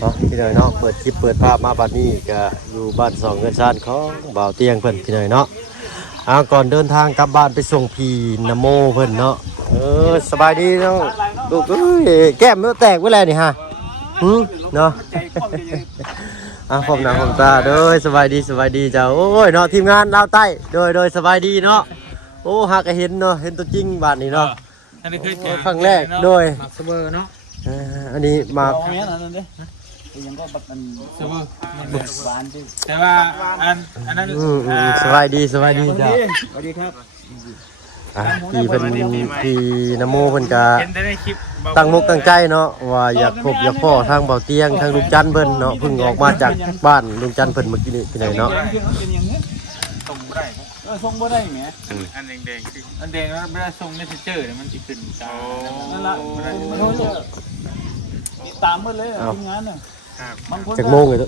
เนาะพี่น้อยเนาะเปิดคลิปเปิดภาพมาบัดนี้ก็อยู่บ้าน2เงินซ่านของบ่าวเตียงเพิ่นพี่น้อยเนาะก่อนเดินทางกลับบ้านไปส่งพี่นโมเพิ่นเนาะสบายดีน้องลูกแก้มมันแตกไว้แล้วนี่ฮะเนาะผมหน้าผมตาโดยสบายดีจ้าโอ้ยเนาะทีมงานลาวใต้โดยสบายดีเนาะโอ้หากเห็นเนาะเห็นตัวจริงบ้านนี้เนาะครั้งแรกโดยเสมอเนาะอันนี้มายังก็แบบมันเสมอหวานดิแต่ว่าอันนั้นสบายดีจ้าสวัสดีครับพี่เป็นพี่นโมเพิ่นก็ตั้งมุกตั้งใจเนาะว่าอยากพบอยากพ่อทางเบาเตียงทางลุงจันเพิ่นเนาะเพิ่งออกมาจากบ้านลุงจันเพิ่นเมื่อกี้นี่ที่ไหนเนาะส่งบ่ได้ส่งบ่ได้แหมอันแดงๆอันแดงแล้วเวลาส่งเมสเซนเจอร์เนี่ยมันสิขึ้นจ้านั่นล่ะตามหมดเลยทีมงานน่ะจากโมงเลย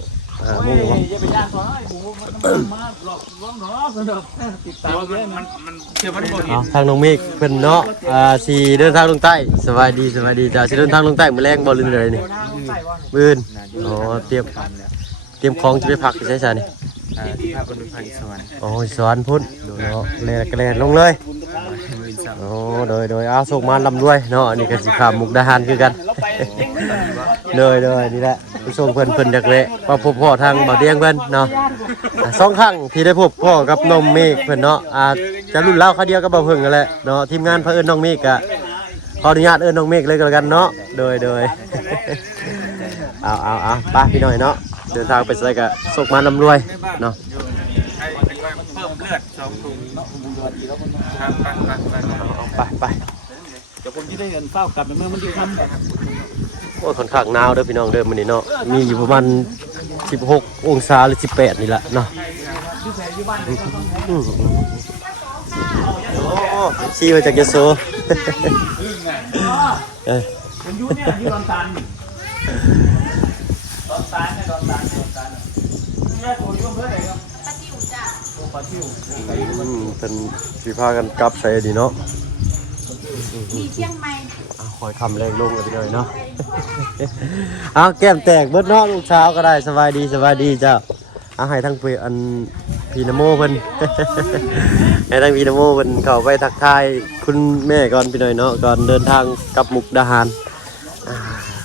โมงอย่าไปย่างเขาไอ้บูมันมาหลอกลวงเนาะสนุกติดตามเยอะมันเชื่อมันบ่เห็นทางน้องเมฆเพิ่นเนาะสิเดินทางลงใต้สบายดีจ้าสิเดินทางลงใต้มื้อแรงบ่ลืมเลยนี่มื้ออ๋อเตรียมของจะไปพักใช่ๆนี่ที่พาคนไปพักสวรรค์โอ้ยสวรรค์พุ่นเนาะแล่นลงเลยโอ้โดยเอาส่งมาลำด้วยเนาะนี่ก็สิข้ามมุกดาหารคือกันโดยนี่แหละไปส่งเพิ่นจักเละว่าพบพ่อทางบ่าวเตียงเพิ่นเนาะ2ครั้งที่ได้พบพ่อกับน้องเมฆเพิ่นเนาะจะรุ่นราวเขาเดียวกับบ่าวเพิ่งนั่นแหละเนาะทีมงานเพิ่นน้องเมฆก็ขออนุญาตน้องเมฆเลยก็แล้วกันเนาะโดยเอาไปพี่น้อยเนาะเดินทางไปใส่ก็ส่งมาลำรวยเนาะเพิ่มเลือด2ถุงเนาะไปเดี๋ยวผมจะได้เงินเฝ้ากลับเมื่อมันจะทำแบบโอ้ค่อนข้างหนาวเด้อพี่น้องเด้อมื้อนี้เนาะมีอยู่ประมาณ16องศาหรือ18นี่แหละเนาะโอ้ชี้มาจากยโสมันยุ่งเนี่ยที่ดอนตันแม่ตัวยุ่งเพื่ออะไรครับปลาติ้วจ้ะปลาติ้วเป็นสีพากันกลับใส่ดีเนาะมีเชียงใหม่คอยคำแรงลงเลยพี่หน่อยเนาะเอาแก้มแตกเบิดเนาะลูกสาวก็ได้สบายดีจ้าให้ทั้งพี่นโมเพิ่นให้ทั้งพี่นโมเพิ่นเข้าไปทักทายคุณแม่ก่อนพี่หน่อยเนาะก่อนเดินทางกับมุกดาหาร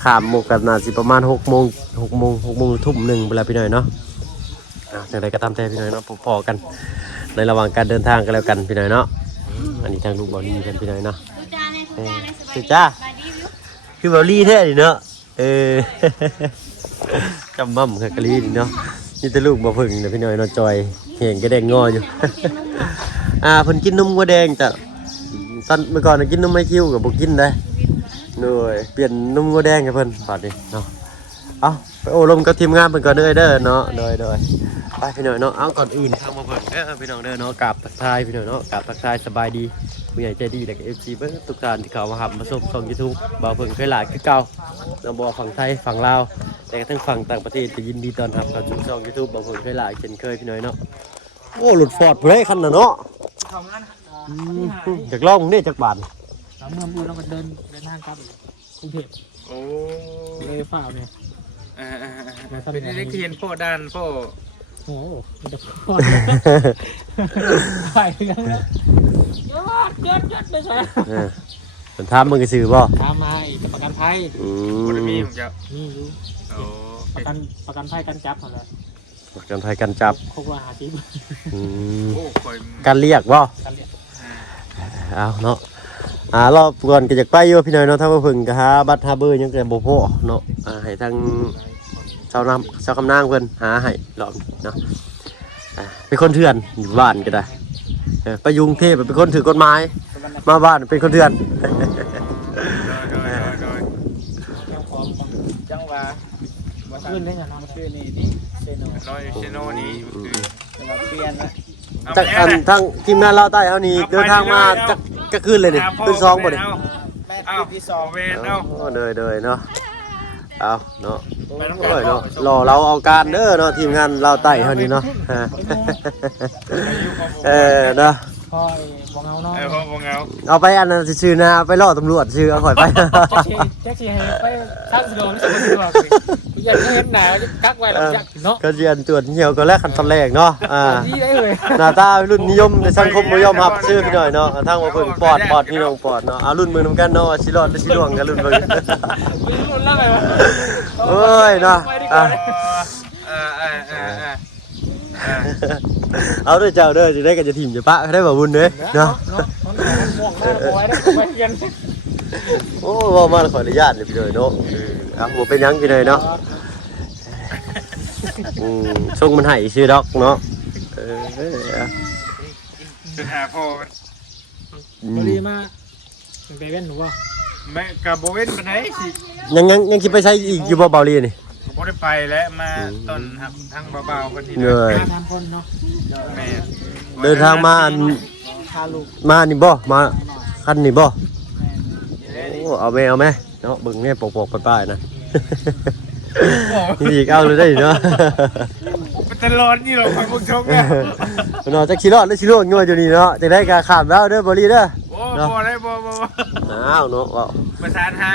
ข้ามมุกกันน่าสิประมาณ6 โมงทุ่ม 1เวลาพี่หน่อยเนาะจังไดก็ตามแต่พี่หน่อยเนาะพอกันในระหว่างการเดินทางกันแล้วกันพี่หน่อยเนาะอันนี้ทางลูกบอลลี่กันพี่หน่อยเนาะสุจ้าคือบอลลี่แท้ดิเนาะจำมั่มคือกะลีดิเนาะนี่แต่ลูกบ่พึ่งเนาะพี่หน่อยเนาะจอยเห็นกระแดงงออยู่เพิ่นกินนมวัวแดงจ้ะตอนเมื่อก่อนกินนมไม่คิ้วกับบ่กินได้หน่วยเปลี่ยนนมวัวแดงกับเพิ่นบาดนี้เนาะเอาไปโอ้ลมกับทีมงานเพิ่นก่อนเด้อเนาะโดยไปพี่หน่อยเนาะเอาก่อนอื่นเข้ามาเพิ่นพี่น้องเด้อเนาะกราบทักทายพี่หน่อยเนาะกราบทักทายสบายดีผู้ใหญ่ใจดีแล้วก็ FC เบิ่งทุกท่านที่เข้ามาหับมาชมช่อง YouTube บ่าวเพิ่งเคยหลายคือเก่าเนาะบ่ฝั่งไทยฝั่งลาวแต่ก็ทั้งฝั่งต่างประเทศก็ยินดีต้อนรับเข้าสู่ช่อง YouTube บ่าวเพิ่งเคยหลายเช่นเคยพี่หน่อยเนาะโอ้หลุดฟอร์ดเพิ่นคันน่ะเนาะจากลองนี่จากบ้านเมื่อมือเราก็เดินทางกลับกรุงเทพโอ้เลยฝ่าเนี่ยเป็นได้เขียนโฟด้านโฟโอ้มันจะโฟไปยังไงยอดไปใช่เป็นทำมึงก็ซื้อบ่ทำมาอีกประกันภัยมีของเจ้านี่ดูประกันภัยกันจับอะไรประกันภัยกันจับครบว่าหาจิ๊บการเรียกบ่เอาเนาะรอบก่อนก็อยากไปอยู่พี่น้อยเนาะถ้าว่าเพิ่งก็หาบัตรหาเบอร์ยังแต่บ่พอเนาะให้ทางชาวคำนางเพิ่นหาให้รอบเนาะเป็นคนเถื่อนอยู่บ้านก็ได้ไปยุงเทพเป็นคนถือกฎหมายมาบ้านเป็นคนเถื่อนจังหวะขึ้นได้ยังน้องชื่อนี่เซโนนี่เปลี่ยนละจากทั้งทีมงานเราใต้เฮานี่เดินทางมาจะขึ้นเลยนี่ขึ้น2บ่นี่ที่2เวนเอาเด้อเนาะเอาเนาะเนาะรอเราเอาการเด้อเนาะทีมงานเราใต้เฮานี่เนาะเนาะคอย บ่เงาเนาะ พ่อบ่เงา เอาไปอันนั้นชื่อนะไปล่อตำรวจชื่อเอาข่อยไป แจ็คให้ไปทางสะดวกไม่สะดวกเลยอยากเห็นหน้ากักไว้แล้วอยากเนาะ ก็เรียนตรวจเหี่ยวก็แรกขั้นตอนแรกเนาะดีได้เลย หน้าตารุ่นนิยมในสังคมนิยมรับชื่อพี่หน่อยเนาะทางว่าเพิ่นปอดพี่น้องปอดเนาะรุ่นมือนำกันเนาะสิรอดหรือสิล่วงกันรุ่นเบิ่ง รุ่นละไงวะ โอ้ยเนาะเอาเด้อเจ้าเด้อจะได้กันจะถิ่มจะปะได้บ่บุญเด้เนาะ ม่วงหน้าบอยได้ไปเรียน โอ้ว่ามาขออนุญาตเลยพี่หน่อยเนาะบ่เป็นหยังพี่หน่อยเนาะช่วงมันให้ชื่อดอกเนาะจะหาพ่อ พอดีมาไปเว้นหนูว่า แม่กับโบเวนไปไหนสิ ยังคิดไปใช้อีกอยู่บ่เบาลีนี่ ผมได้ไปแล้วมาต้นครับทั้งเบาๆคนนี้ เหนื่อย ทำคนเนาะ แม่ เดินทางมาอัน พาลูก มานี่บ่มาคันนี่บ่โอ้เอาแม่เนาะเบิ่งแม่ปอกๆป้ายๆนะนี่อีกเอาเลยได้เนาะ เป็นตลอดนี่หรอกพวกชมเนี่ย เนาะจักสิรอดหรือสิล่วงอยู่นี่เนาะจังได้ก็ข้ามแล้วเด้อบ่ลีเด้อ โอ้บ่ได้บ่ อ้าวเนาะว้าว ประสานหา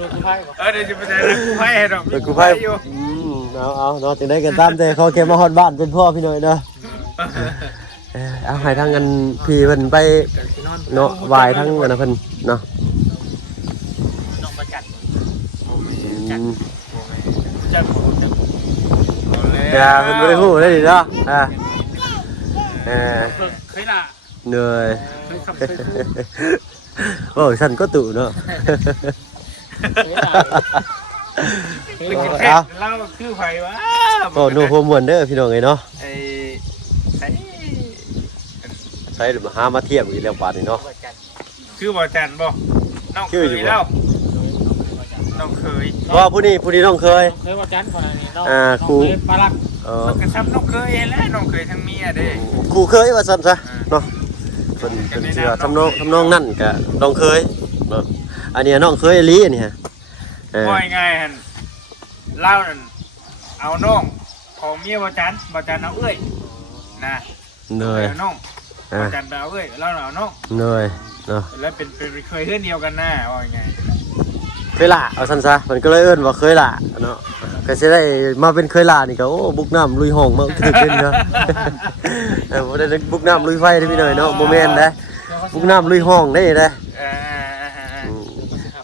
ลูกกูพายบอก เดี๋ยวจะประสานกูให้ดอก เดี๋ยวกูไปเอาเนาะจังได้ก็ตามแต่เขาแค่มาฮอดบ้านเป็นพ่อพี่หน่อยเนาะเอาให้ทางกันพี่เพิ่นไปเนาะวายทั้งอันนั้นเพิ่นเนาะ น้องประจัด จัด อย่าเพิ่นบ่ได้ฮู้ได้ดิเนาะเคยล่ะ เหนื่อย เคยขับเคยคู่ โอ้ฉันก็ตู่เนาะ เคยล่ะเคย กิน ล่ะ เผ็ดเล่าคือไผวะ โอ้โนโฮมวนเด้อพี่น้องเอ้ยเนาะ ไอ้ใส่ ใส่หรือมาหามาเทียบอีกแล้วบาดนี้เนาะ คือบ่จันบ่น้องเคยเล่าน้องเคย ว่าผู้นี้น้องเคย เคยว่าจันคนนี้เนาะ ครู ปลาลัก มันกระชับน้องเคยแล้วน้องเคยทั้งเมียเด้ ครูเคยว่าซั่นซะเนาะเพิ่นเชื่อทำนองนั่นก็น้องเคยเนาะอันนี้น้องเคยอีหลีอันนี้ฮะ บ่ง่ายหั่นเล่านั่นเอาน้องของเมียบ่จันเอาเอ้ยนะ เหนื่อย น้องบ่จันเอาเอ้ยเล่าเอาน้อง เหนื่อยเนาะ แล้วเป็นเคยเฮือนเดียวกันนะว่าไง เคยละเอาซั่นซะมันก็เลยเอิ้นว่าเคยละเนาะก็สิได้มาเป็นเคยละนี่ก็โอ้บุกน้ำลุยห้องมาถึงเป็นเนาะบ่ได้บุกน้ำลุยไฟได้พี่หน่อยเนาะบ่แม่นเด้บุกน้ำลุยห้องได้เด้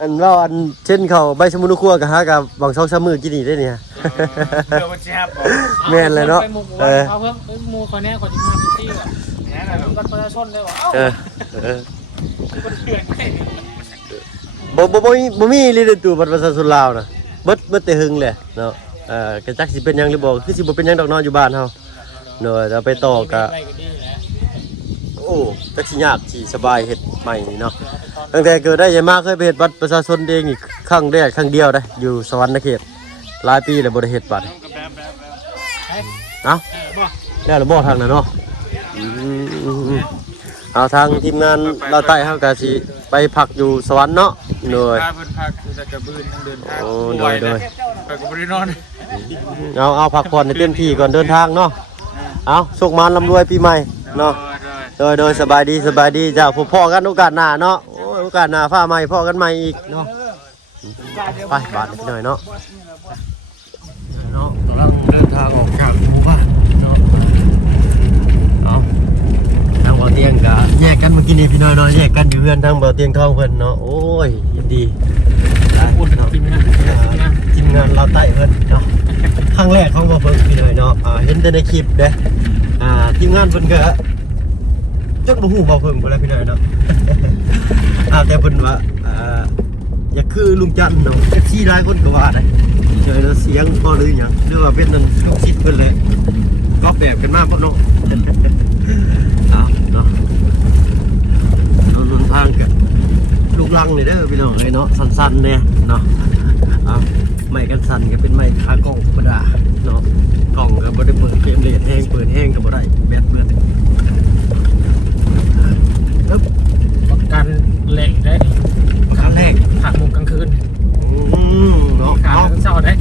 อันว่าอันเช่นเขาใบชะมุนครัวกับฮะกับบางช่องชะมือกินนี่ได้เนี่ย เดี๋ยวมันจะฮับบอก แม่นเลยเนาะ เอาเพิ่มมูคนนี้คนที่มาที่อ่ะ เนี่ยนะลูก บัตรประชาชนได้บอก คนเถื่อนไม่ บ่มีเลยตัวบัตรประชาชนลาวนะเบิดแต่หึงเลยเนาะกระจักสิเป็นหยังหรือบ่คือสิบ่เป็นหยังดอกเนาะอยู่บ้านเฮาเนาะจะไปต่อก็โอ้จักสิยากสิสบายเฮ็ดใหม่นี่เนาะตั้งแต่เกิดได้ยังมาเคยไปเฮ็ดบัตรประชาชนเองอีกครั้งแรกครั้งเดียวได้อยู่สวรรค์เขตหลายปีแล้วบ่ได้เฮ็ดบัตรเอ้า บ่ แล้วเราบอกทางนั้นเนาะเอาทางทีมงานเราใต้เฮาก็สิไปพักอยู่สวรรค์เนาะโดย พาเพิ่นพักจะกระบืนเดินทาง โอ้โดย ไปก็บ่ได้นอน เอาพักผ่อนในเต็มที่ก่อนเดินทางเนาะเอาโชคมานร่ำรวยปีใหม่เนาะโดยสบายดีจ้าพบพ่อกันโอกาสหน้าเนาะโอ้ยโอกาสหน้าฟ้าใหม่พ่อกันใหม่อีกเนาะไปบาทนิดหน่อยเนาะกำลังเดินทางออกจากหมู่บ้านเนาะเอาทางบ่อเตียงก็แยกกันเมื่อกี้นี่พี่น้อยเนาะแยกกันอยู่เพื่อนทางบ่อเตียงทองเพิ่นเนาะโอ้ยยินดี พูดเป็นจริงนะ ทีมงานเราใต้เพิ่นเนาะครั้งแรกของบ่เพิ่นพี่น้อยเนาะเห็นแต่ในคลิปเด้ทีมงานเพิ่นก็จนบ่ฮู้บ่เพิ่นบ่แล้วพี่น้อยเนาะแต่เพิ่นว่าอย่าคือลุงจันทร์เนาะ FC หลายคนก็ว่าได้เจอแล้วเสียงพอหรือหยังหรือว่าเป็นนั่นลูกศิษย์เพิ่นเลยก็แบบกันมาพุ่นเนาะเนาะเอาหนทางกันลูกลังนี่เด้อพี่น้องเอ้ยเนาะสั้นๆเนี่ยเนาะไม้กันสั่นก็เป็นไม้ขากล้องธรรมดาเนาะกล้องก็บ่ได้เปิดเกมเรทแห้งเปิดแห้งก็บ่ได้แบตเบิดประกันเหล็กได้ ครั้งแรก หักมุมกลางคืน เนาะ การ เอา เศร้าได้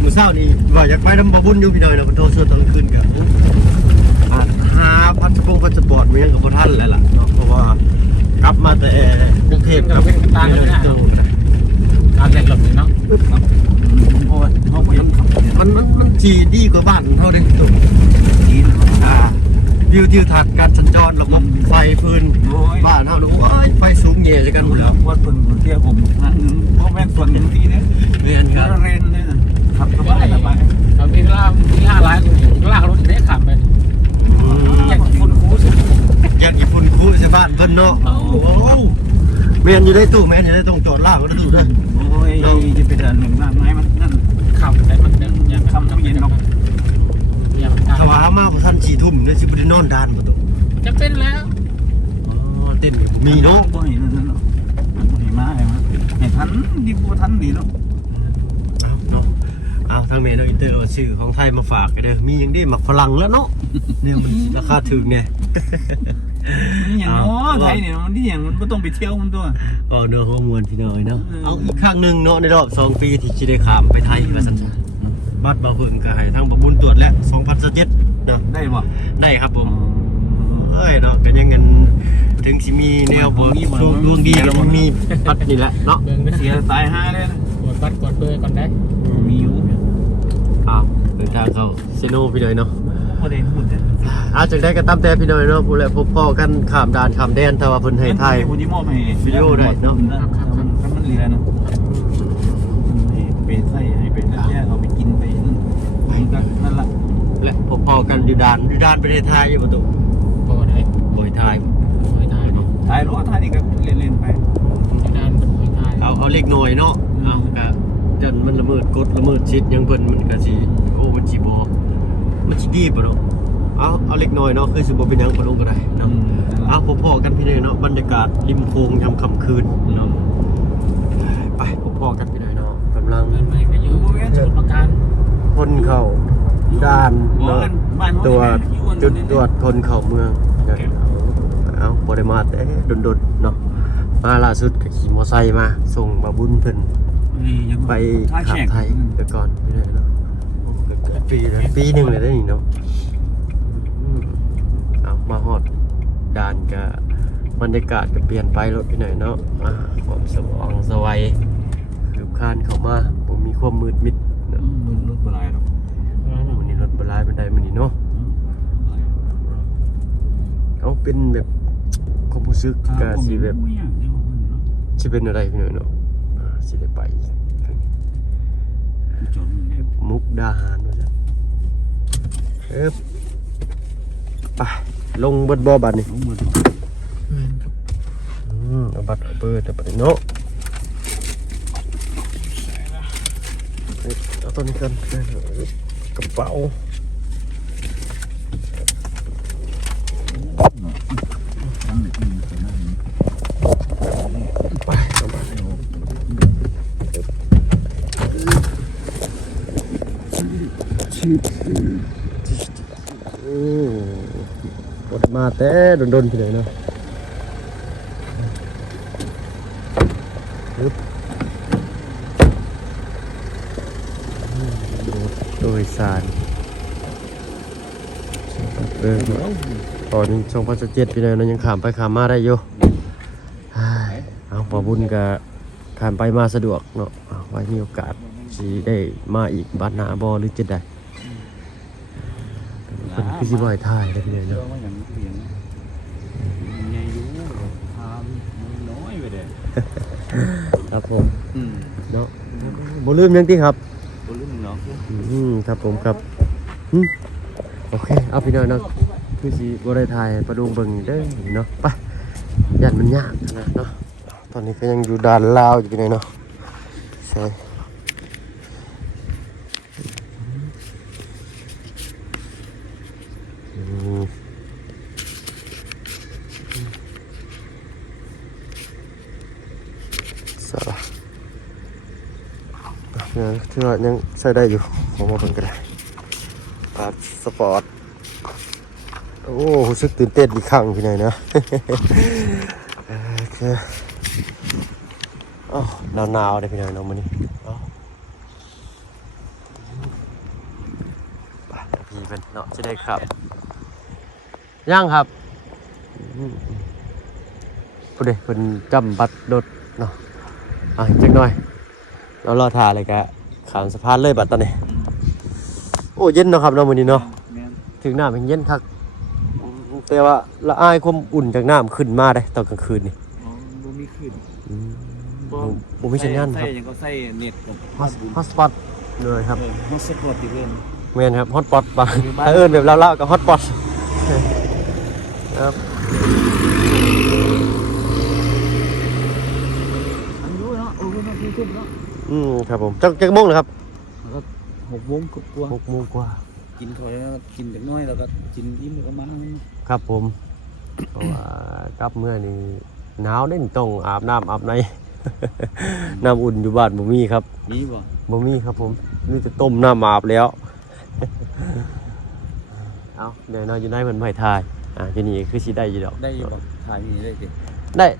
มื้อเช้า ช้านี่ว่าอยากไปน้ำบ่บุญอยู่พี่น้อยนะมันโทรชวนตอนคืนกันหาพัสปอร์ตมันยังกับบ่ทันเลยล่ะเนาะเพราะว่ากลับมาแต่กรุงเทพกับต่างกันการแหลกหลบเนาะมันจีดีกว่าบ้านเท่าเดิมตัววิวทิวทัศน์การสัญจรระบบไฟพื้นบ้านเท่านู้นไฟสูงเงี้ยกันหมดแล้ววัดเป็นเที่ยวผมนั่นเพราะแม่ส่วนหนึ่งที่เนี่ยเรียนครับเรียนเนี่ยขับสบายเรามีล่าร้ายอยู่ล่ารถได้ขับไปอยากฝุ่นคูสิอยากญี่ปุ่นคู่ใช่บ้านเพิ่นเนาะแมนอยู่ในตู้แมนอยู่ในตรงจอดล่างก็ได้ตู้ได้โอ้ยจะไปเดินหนึ่งมากไหมมันนั่นขับแต่มันอย่างทำตู้เย็นเนาะถ้าว่ามาพอท่าน4 ทุ่มเนี่ยสิบ่ได้นอนดานบ่ตู้จะเป็นแล้วเต้นมีเนาะบ่เห็นนั่นเนาะบ่เห็นมาให้ทันดีบ่ทันดีเนาะเนาะเอาทางเมนูอินเตอร์เอาชื่อของไทยมาฝากกันเด้อมีอย่างนี้หมักฝรั่งแล้วเนาะเนี่ยมันราคาถึงไงนี่อย่างเนาะไทยเนี่ยมันนี่อย่างมันก็ต้องไปเที่ยวมันตัวเนื้อหัวมวนพี่น้อยเนาะเอาอีกครั้งหนึ่งเนาะในรอบ2 ปีที่จะได้ข้ามไปไทยว่าซั่นๆบัตรบ่าวเพิ่งก็ให้ทางบ่บุญตรวจแล้ว2017เนาะได้บ่ได้ครับผมเอ้ยเนาะก็ยังเงินถึงสิมีแนวบ่ดวงดีแล้วมันมีบัตรนี่แหละเนาะเสียตาย5เลยนะกดบัตรกดเบอร์ก่อนได้มีอยู่เดินทางเข้าเซโนพี่น้อยเนาะบ่ได้พูดเด้อาจจะได้ก็ตามแต่พี่น้อยเนาะผู้ใดพบพ่อกันข้ามด่านข้ามแดนถ้าว่าเพิ่นให้ไทยผู้ที่มอบให้วิดีโอได้เนาะมันเรียนเนาะไปใส่ให้ไปแยกเอาไปกินไปนั่นล่ะและพบพ่อกันอยู่ด่านประเทศไทยอยู่บ่ตู่บ่ได้บ่ไทยเนาะไทยรถไทยนี่ก็เล่นๆไปด่านเป็นบ่ไทยเอาเล็กน้อยเนาะเอาก็จนมันละเมิดกฎละเมิดสิทธิ์ยังเพิ่นมันก็สิมันสิบ่มันสิดีบ่เนาะเอาเล็กน้อยเนาะคือสิบ่เป็นหยังบ่ลงก็ได้เนาะเอาพบพ่อกันพี่น้อยเนาะบรรยากาศริมโขงยามค่ำคืนเนาะไปพบพ่อกันพี่น้อยเนาะกำลังสมุทรปราการคนเข้าด่านเนาะตัวจุดตรวจคนเข้าเมืองเอาบ่ได้มาแต่ดนๆเนาะมาล่าสุดก็ขี่มอไซค์มาส่งมาบุญเพิ่นไปขับไทยแต่ก่อนพี่น้อยเนาะปีหนึ่งเลยได้นี่เนาะเอามาฮอดด่านกับบรรยากาศก็เปลี่ยนไปรถพี่น้อยเนาะความสว่างสวัยคือคานเข้ามาผมมีความมืดมิดเนาะรถบลายเนาะวันนี้รถบลายเป็นใดมันนี่เนาะเอาเป็นแบบความรู้สึกกะสิแบบสิเป็นอะไรพี่น้อยเนาะสิได้ไปมุกดาหารว่าจ้ะไปลงบนบ่อบัตรนี่เอาบัตรเปิดแต่บัตรเนาะเอาต้นนี้กันกระเป๋าไปเอาบัตรบดมาแต่โดนๆไปเลยเนาะโดยสารตอนนี้2017ไปเลยนะยังขามไปขามมาได้อยู่เอาพอบุญกับขามไปมาสะดวกเนาะไว้มีโอกาสสิได้มาอีกบ้านนาบอหรือจะได้เป็นคือสิบ่อยถ่ายได้พี่เลยเนาะครับผมเนาะบ่ลืมยังติครับบ่ลืมเนาะครับผมครับโอเคเอาพี่น้อยเนาะคือสิบ่ได้ถ่ายประดุงเบิ่งเด้อเนาะไปย่านมันยากนะเนาะตอนนี้ก็ยังอยู่ด่านลาวอยู่พี่น้อยเนาะใช่ถือว่ายังใช้ได้อยู่ผมว่าเป็นก็ได้พาสปอร์ตโอ้รู้สึกตื่นเต้นอีกครั้งพี่นายนะโอเคหนาวๆเลยพี่นายเนาะมื้อนี้ เนาะจะได้ครับย่างครับผู้ใดเพิ่นจำบัตรรถเนาะจักหน่อยเรารอท่าเลยกะข้ามสะพานเลยบัดตอนนี้โอ้เย็นเนาะครับเนาะมื้อนี้เนาะ แม่น ถึงน้ำมันเย็นคักแต่ว่าละอายความอุ่นจากน้ำขึ้นมาได้ตอนกลางคืนนี่ อ๋อบ่มีขึ้น บ่มีสัญญาณครับ ใส่หยังก็ใส่เน็ตกับ ฮอตสปอตเลยครับ ฮอตสปอตอีกเลย แม่นครับฮอตปอตบางถ้าเอิ้นแบบเล่าๆก็ฮอตปอตครับ อันอยู่เนาะโอ้ยมันทุ่มเนาะ ครับผมจักโมงเลยครับ แล้วก็6 โมงกว่า 6 โมงกว่า กินข้าวแล้วกินจักหน้อยแล้วก็กินอิ่มแล้วก็มา ครับผมเพราะว่ากลับเมื่อนี่หนาวเด่นต้องอาบน้ำอาบใน น้ำอุ่นอยู่บ้านบ่มีครับ มีบ่ บ่มีครับผมนี่จะต้มน้ำอาบแล้ว เอาเดี๋ยวเราอยู่ในเหมือนไผ่ทายทีนี้คือสิได้อยู่ดอก ได้อยู่บ่ถ่ายมีได้สิ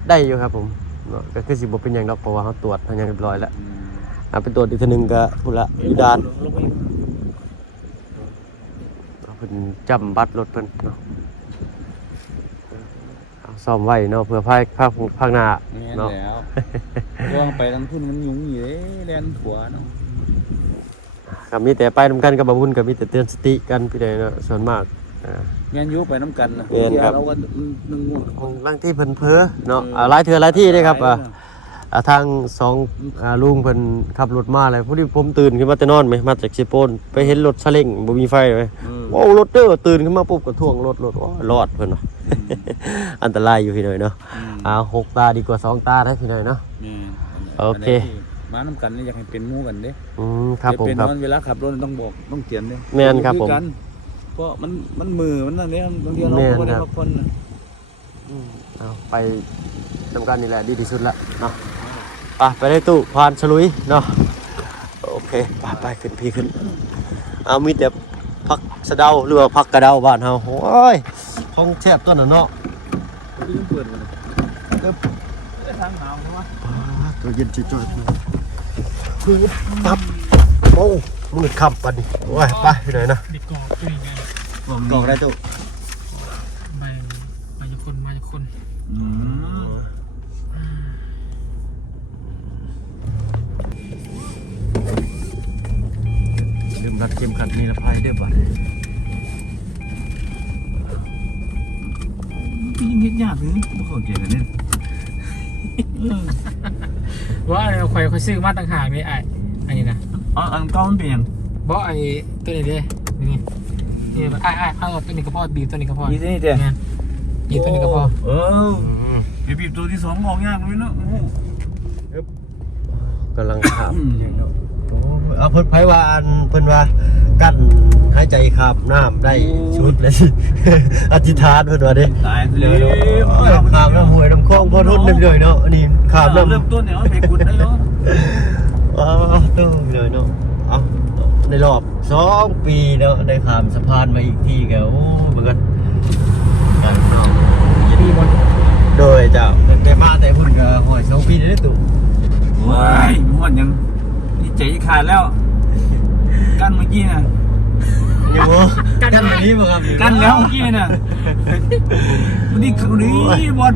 ได้อยู่ครับผมเนาะก็คือสิบ่เป็นหยังดอกเพราะว่าเขาตรวจทางยังเรียบร้อยแล้วไปตรวจอีกทีนึงก็พุ่นละอยู่ด่านเพิ่นจำบัตรรถเพิ่นเนาะเอาซ่อมไว้เนาะเพื่อภาคหน้า แม่น เนาะ แล้วเพราะว่าไปทางพุ่นมันยุ่งอยู่เด้แล่นถั่วเนาะ ก็มีแต่ไปนำกันกับบ่วุ่นก็มีแต่เตือนสติกันพี่ใดเนาะส่วนมากแม่นอยู่ไปน้ำกันนะ แม่นครับ เราก็นึงง่วง ของบางที่เพิ่นเพ้อเนาะหลายเทื่อหลายที่เด้ครับทาง2ลุงเพิ่นขับรถมาเลยพอดีผมตื่นขึ้นมาแต่นอนไหมมาจากสิโปนไปเห็นรถซาเล้งบ่มีไฟเลยโอ้รถเด้อตื่นขึ้นมาปุ๊บก็ท่วงรถโอ้รอดเพิ่นว่ะ อันตรายอยู่พี่หน่อยเนาะ6 ตาดีกว่า2 ตาได้พี่หน่อยเนาะ โอเค มาน้ำกันนี่อยากให้เป็นหมู่กันเด้ ครับผม เป็น ครับ นอนเวลาขับรถต้องบอกต้องเขียนเด้ แม่นครับผม กัน เพราะมันมือมันนั่นเนี่ยบางทีเรา แม่น ก็ได้ ครับ พักผ่อนนะ เอาไปทำการนี่แหละดีที่สุดละเนาะไปได้ตู้พานฉลุยเนาะโอเคไปขึ้นพี่ขึ้นเอามีแต่ผักสะเดาหรือว่าผักกระเดาบ้านเฮาโอ้ยของแซ่บต้นน่ะเนาะ พี่ต้องเปิดเลยทางหนาวใช่ไหม ตัวเย็นจ่อยๆคือตับโอ้มืดค่ำปานนี้โอ้ยไปพี่หน่อยนะ ดิกรอบตัวนี้ไง กอกได้ตู้ มาจากคน ลืมรัดเข็มขัดนิรภัยเด้อบัด พี่ยิ่งเฮ็ดยากเลยไม่เข้าใจกันเนี่ย ว่าเอาคอยซื้อมาต่างหากนี่อันนี้นะ อันเก่ามันเป็นยัง บ่ไอ้ตัวนี้เด้นี่เอาตัวนี้ก็พอบีบตัวนี้ก็พอ นี่สิเด้ แม่นบีบตัวนี้ก็พอ ไปบีบตัวที่2ออกยากเลยเนาะ กำลังถามเอาเพิ่นไผว่าเพิ่นว่ากั้นหายใจขับน้ำได้ชุดเลยสิ อธิษฐานเพิ่นว่าเด้ ตายเลย ข้ามน้ำห้วยน้ำคลองพอทนนึกเลยเนาะอันนี้ข้ามน้ำ เริ่มต้นเนี่ยไปกุดได้เนาะ ตู้เลยเนาะเอาในรอบ2 ปีเนาะได้ข้ามสะพานมาอีกทีก็โอ้เหมือนกันกันเนาะ ดีหมด โดยเจ้าแต่มาแต่พุ่นก็หอย2 ปีได้ตู่ ว้ายมันยังนี่ใจขาดแล้วกั้นเมื่อกี้น่ะ อยู่กันแบบนี้บ่ครับ กั้นแล้วเมื่อกี้น่ะนี่บอด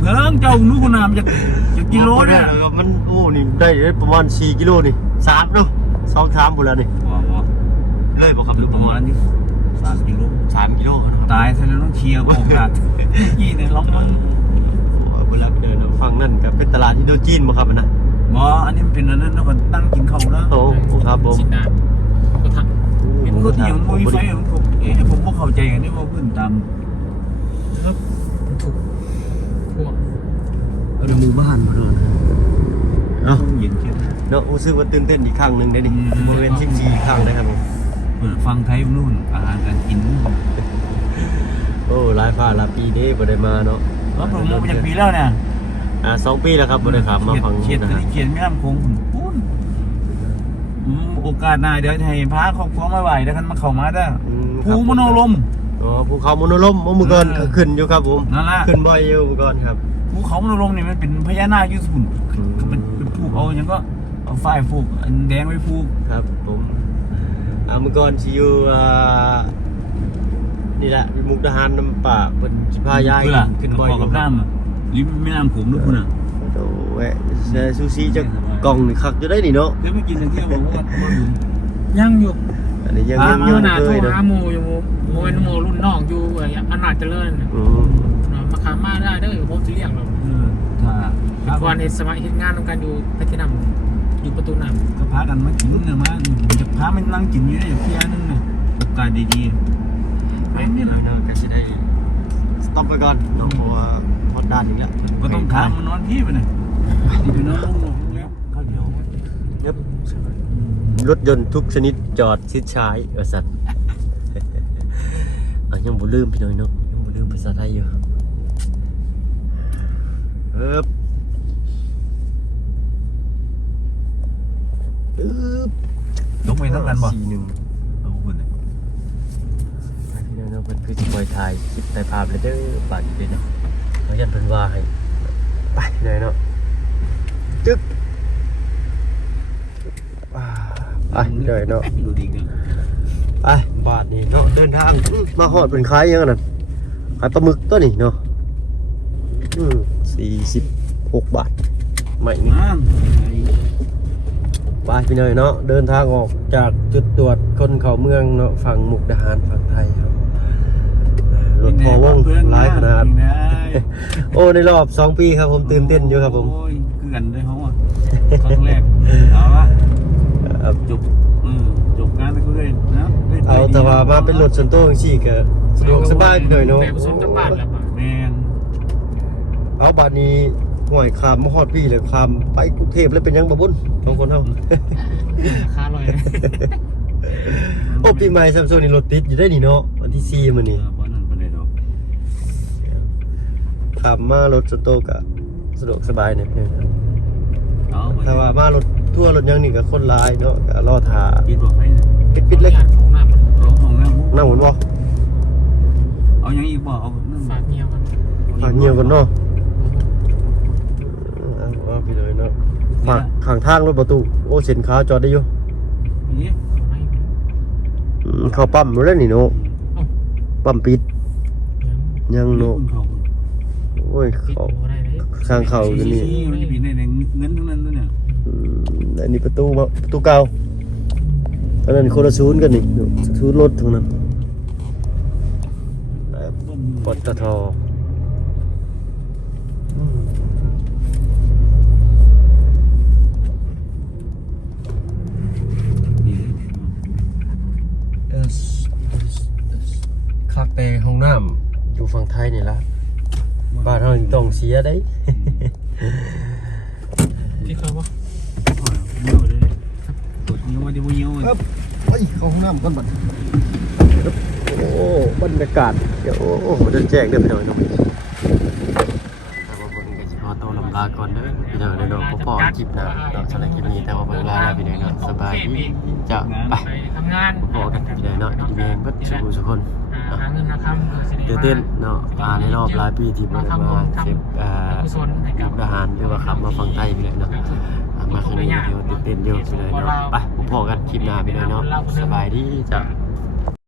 เพิ่งเจ้าลูกน้ำจากกิโลเนี่ย มันโอ้นี่ได้ประมาณ4 กิโลนี่3เนาะ2-3พุ่นแล้วนี่เลยบ่ครับหรือ ป ประ ระ มา มา ณ ณ นี้3 กิโล 3 กิโลครับ ตายซะแล้วต้องเคลียร์ออกกันกี่เนี่ยล็อกมัน เวลาไปเดินฟังนั่นก็เป็นตลาดอินโดจีนบ่ครับนะ อันนี้มันเป็นอันนั้นแล้วก็ตั้งกินข้าวแล้ว โอ้ครับผม สินดาก็ทัก เห็นก็ที่มันมีไฟของผมผมก็เข้าใจกันนี่ว่าเพื่อนตาม ถูกพวก เอาในหมู่บ้านมาด้วยเนาะ เย็นเช่น เนาะรู้สึกว่าตื่นเต้นอีกครั้งหนึงได้ดิบริเวณ14อีกครั้งนะครับผม เปิดฟังไทยนู่นอาหารการกิน โอ้หลายฟ้าหลายปีนี้บ่ได้มาเนาะ แล้วผมมาจากปีแล้วเนี่ย 2 ปีแล้วครับบ่ได้ขับมาฟัง เขียน นะฮะ เขียนไม่น้ำคงปุ้นโอกาสหน้าเดี๋ยวให้พาครอบครัวมาไหวแล้วกันมาเข้ามาได้ภูมโนลม อ๋อภูเขามโนลมเมื่อก่อนก็ขึ้นอยู่ครับผม นั่นละ ขึ้นบ่อยอยู่เมื่อก่อนครับ ภูเขามโนลมนี่มันเป็นพญานาคอยู่สุ่นเป็นผูกเอาอย่างก็เอาฝ้ายผูกอันแดงไว้ผูก ครับผมเมื่อก่อนสิอยู่ นี่แหละมุกดาหารน้ำป่าเพิ่นสิพายาย คือล่ะ ขึ้น กับ บ่อย พ่อกับน้ำอ่ะริมแม่น้ำโขงด้วยคุณอ่ะ โอ้แวะแซ่ซูชิจักกล่องนี่คักอยู่ได้นี่เนาะ เดี๋ยวไม่กินเที่ยวบอกว่าบุญ ยังอยู่ อันนี้ยัง เมื่อหนา เค โทร ยเนาะ หาหมูอยู่หมูเป็นหมูรุ่นน้องอยู่อำนาจเจริญ อืม มาขามาได้เด้อผมจะเลี้ยงเรา ถ้า ก่อนเห็นสมัยเห็นงานทำการอยู่ไปที่นั่นอยู่ประตูน้ำ ก็พากันมากินเนี่ยมาจะพามันนั่งกินอยู่ได้อย่างเที่ยนึงเนี่ยโอกาสดีๆไม่นี่แหละ เนาะก็สิได้สต็อปไปก่อนเนาะเพราะว่าฮอตด้านอีกแล้ว ก็ต้องทำมันนอนที่ไปเลยอยู่นอนลงแล้วข้าวเดียว ครับรถยนต์ทุกชนิดจอดชิดซ้ายสัตว์ ยังบ่ลืมพี่น้อยเนาะยังบ่ลืมภาษาไทยอยู่ปึ๊บยกไปทั้งกันบ่ 41 เอาคนเลย พี่น้อยเนาะเพิ่นคือสิปล่อยถ่ายคลิปถ่ายภาพเลยเด้อบาดนี้เนาะเขายันเพิ่นว่าให้ไปพี่น้อยเนาะจึ๊กไปพี่น้อยเนาะ ดูดีกัน ไปบาทนี่เนาะเดินทางมาฮอดเป็นขายยังนั่นขายปลาหมึกตัวนี้เนาะ46 บาทไม่นี่ไปพี่น้อยเนาะเดินทางออกจากจุดตรวจคนเข้าเมืองเนาะฝั่งมุกดาหารฝั่งไทยครับรถพอว่องหลายขนาดโอ้ในรอบ2 ปีครับผมตื่นเต้นอยู่ครับผม โอ้ยเกลื่อนเลยเขาอ่ะครั้งแรกเอาละจบจบงานไปก็ได้นะ เอาแต่ว่ามาเป็นรถส่วนตัวจังซี่ก็สะดวกสบายพี่น้อยเนาะ แต่ผสมกับบ้านแล้วป่ะ แมน เอาบาดนี้ห่วยขามมาฮอดพี่เลยขามไปกรุงเทพแล้วเป็นยังบ่บุญ2 คนเฮา ค่าลอย โอ้ปีใหม่ซัมซุงนี่รถติดอยู่ได้นี่เนาะวันที่4มื้อนี้ เพราะนั่นเป็นไรดอก ขับมารถสโตกะสะดวกสบายเนี่ยเพียงครับ เอา ถ้าว่ามารถทั่วรถยังนี่ก็คนหลายเนาะก็รอท่า ปิดบอกให้ ปิดเลย ของน้ำมัน เอาของน้ำ นั่งหมุนบ่ เอาอย่างอีกบ่เอา ฝากเงียวกัน ฝากเงียวกันเนาะเอาพี่เลยเนาะฝากข้างทางรถประตูโอ้สินค้าจอดได้อยู่ นี่ เข้าปั๊มอยู่แล้วนี่เนาะปั๊มปิดยังเนาะโอ้ยเขาข้างเขาอยู่นี่ มันจะมีในเงินทั้งนั้นด้วยเนี่ย อันนี้ประตูเก่าอันนั้นคนละศูนย์กันนี่ศูนย์รถทั้งนั้นปตทคักแต่ห้องน้ำอยู่ฝั่งไทยนี่ละบ้านเราต้องเสียได้ ที่เขาว่า เงี้ยวเลยกดเงี้ยวมาดิบุเงี้ยวเลย ไปเข้าห้องน้ำก่อนบัดโอ้บรรยากาศเดี๋ยวโอ้โหจะแจกเดี๋ยวไปหน่อยเนาะแต่ว่าเบิ่งกันสิขอตัวลำลาก่อนเด้อพี่น้องเนาะพอคลิปหน้าเนาะสำหรับคลิปนี้แต่ว่าเบิ่งลาแล้วพี่น้องเนาะสบายดีจะไป ไปทำงาน พอกันพี่น้องเนาะดีแม่งเบิดทุกคน หาเงินมาค้ำ ตื่นเต้นเนาะในรอบหลายปีที่บ่ได้มาเก็บกุศลให้กับ ทหารหรือว่าขับมาฝั่งไทยพี่น้องเนาะมาครั้งนี้เดี๋ยวตื่นเต้นอยู่พี่น้องเนาะไปพบกันคลิปหน้าพี่น้องเนาะสบายดีจ้ะ